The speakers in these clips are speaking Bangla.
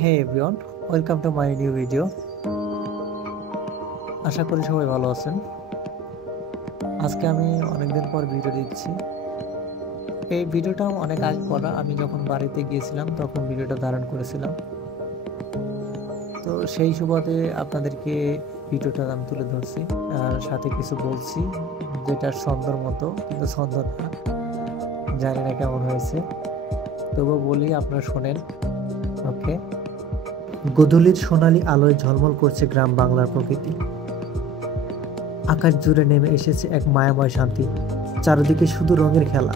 Hey everyone, welcome to my new video. আশা করি সবাই ভালো আছেন। আজকে আমি অনেকদিন পর ভিডিও দিচ্ছি। এই ভিডিওটা অনেক আগে করা, আমি যখন বাড়িতে গিয়েছিলাম তখন ভিডিওটা ধারণ করেছিলাম। তো সেই সুবাদে আপনাদেরকে ভিডিওটা আমি তুলে ধরছি আর সাথে কিছু বলছি, যেটা ছন্দর মতো, কিন্তু ছন্দ না, জানি না কেমন হয়েছে, তবুও বলি, আপনারা শোনেন। ওকে। গোধূলির সোনালী আলোয় ঝলমল করছে গ্রাম বাংলার প্রকৃতি। আকাশ জুড়ে নেমে এসেছে এক মায়াময় শান্তি। চারদিকে শুধু রঙের খেলা।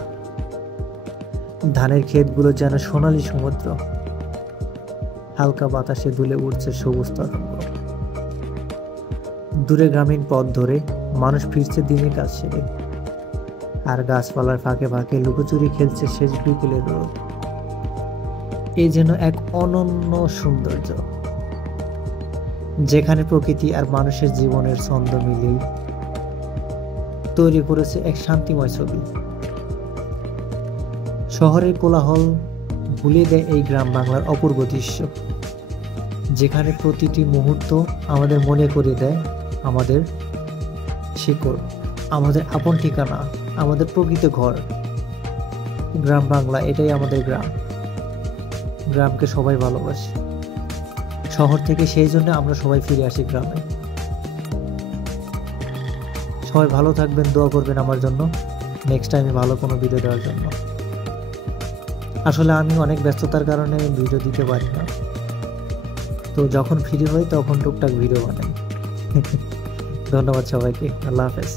ধানের ক্ষেতগুলো যেন সোনালী সমুদ্র। হালকা বাতাসে দুলে উঠছে সবুজ তরঙ্গ। দূরে গ্রামীণ পথ ধরে মানুষ ফিরছে দিনের কাজ সেরে। আর গাছপালার ফাঁকে ফাঁকে লুকোচুরি খেলছে শেষ বিকেলের রোদ। এ যেন এক অনন্য সৌন্দর্য, যেখানে প্রকৃতি আর মানুষের জীবনের ছন্দ মিলেই তৈরি করেছে এক শান্তিময় ছবি। শহরের কোলাহল ভুলিয়ে দেয় এই গ্রাম বাংলার অপূর্ব দৃশ্য, যেখানে প্রতিটি মুহূর্ত আমাদের মনে করিয়ে দেয় আমাদের শিকড়, আমাদের আপন ঠিকানা, আমাদের প্রকৃত ঘর। গ্রাম বাংলা, এটাই আমাদের গ্রাম। গ্রামকে সবাই ভালোবাসে শহর থেকে, সেই জন্য আমরা সবাই ফিরে আসি গ্রামে। সবাই ভালো থাকবেন, দোয়া করবেন আমার জন্য, নেক্সট টাইমে ভালো কোনো ভিডিও দেওয়ার জন্য। আসলে আমি অনেক ব্যস্ততার কারণে ভিডিও দিতে পারি না, তো যখন ফ্রি হই তখন টুকটাক ভিডিও বানাই। ধন্যবাদ সবাইকে, আল্লাহ হাফেজ।